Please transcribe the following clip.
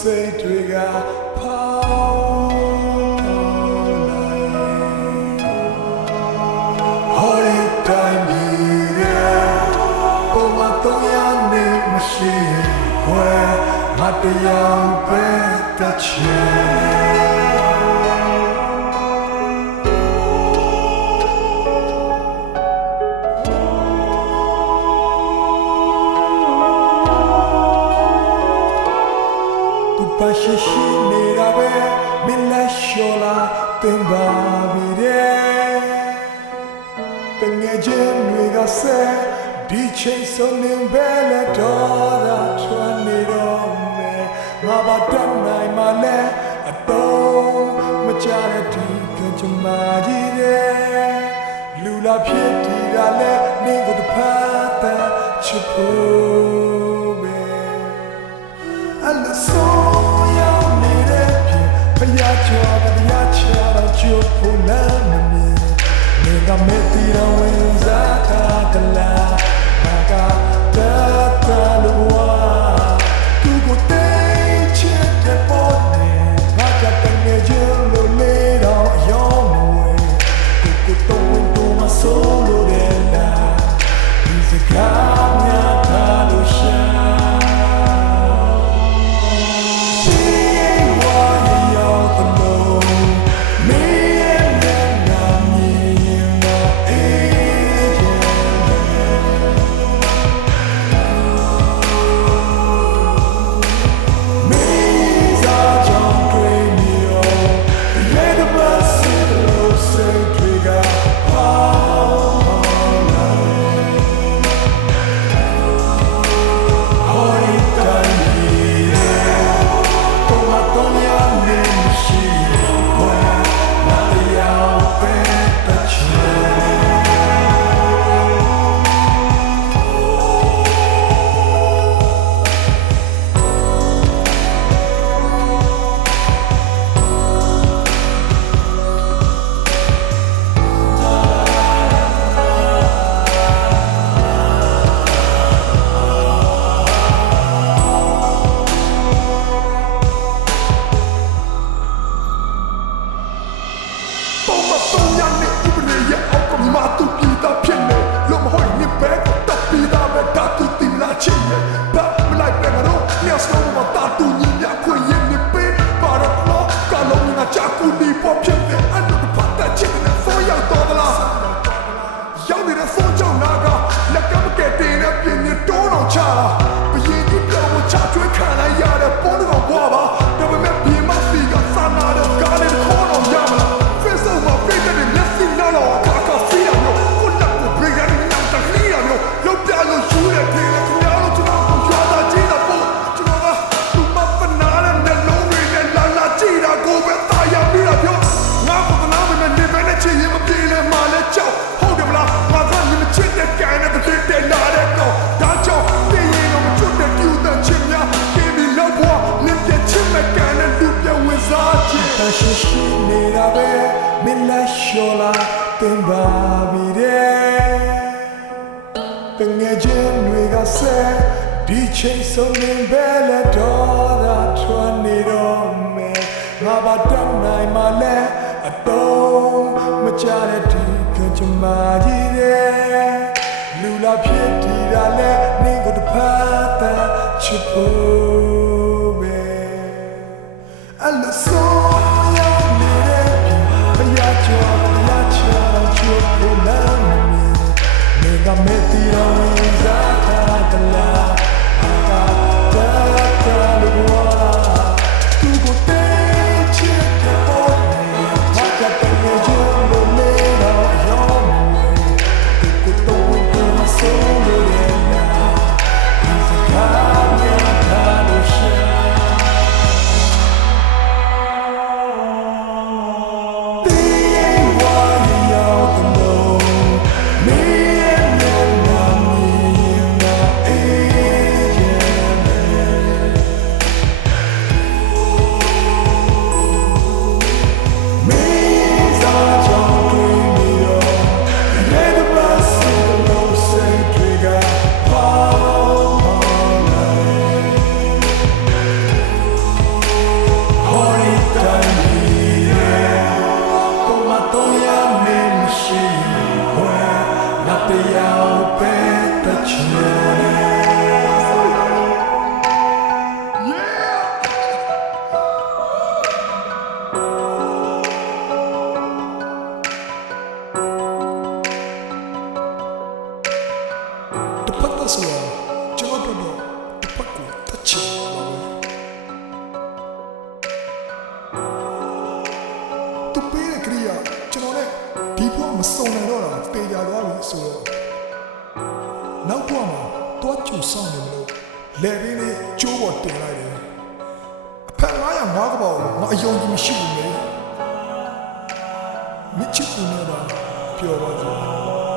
စိတ်တွေကဖောင်းလိုက်ဟောဒီတိုင်းကြီးရဲ့ပုံမတော်ရနေမရှိခွဲမတရားပဲတချင် ရှိရှိနေတာပဲမင်းလက်လျှော်လာတင်ပါပြီတဲ့တငယ်ချင်းတွေကဆက်ဒီချိန်ဆုံးနေပဲလက်တော်သာထွက်နေတော့မယ်ငါဘာတတ်နိုင်မလဲအတော့မကြတဲ့ဒီကကြမ္မာကြီးတဲ့လူလာဖြစ်ဒီကလည်းနေကိုတဖတ်ချစ်ဖို့ Nameti na wenza kakala Naka tatalu Shishine la ve, me la shola, ten babire. ဆက်ဒီချိန်ဆုံးနေပဲလက်တော်သာထွက်နေတော့မယ်ငါဘာတတ်နိုင်မလဲအတော့မကြတဲ့ဒီကကြမကြီးတဲ့လူလာဖြစ်တည်တာလဲနင်းကိုတပတ်တာချစ်ဖို့ပဲအလဆုံးရောက်နေတဲ့ဘယ်ရချော်ရချော်ချစ်ဖို့လမ်းမင်းကမေတ္တာဝင်စားတာ love. ဖတ်သက်ဆိုတာကျွန်တော်တို့တော့တစ်ဖက်ကိုတတ်ချင်ပါပဲသူပေးတဲ့ကရိယာကျွန်တော်နဲ့ဒီဘဝမစုံနိုင်တော့တာတေချာသွားပြီဆိုတော့နောက်ဘဝမှာတွားချူဆောင်နေမလို့လေပင်းလေးကျိုးပေါ်တင်လိုက်တယ်အဖက်900ငါးကပောက်ငါအယုံကြည်မရှိဘူးလေမြစ်ချစ်သူနဲ့ပါပြောပါစို့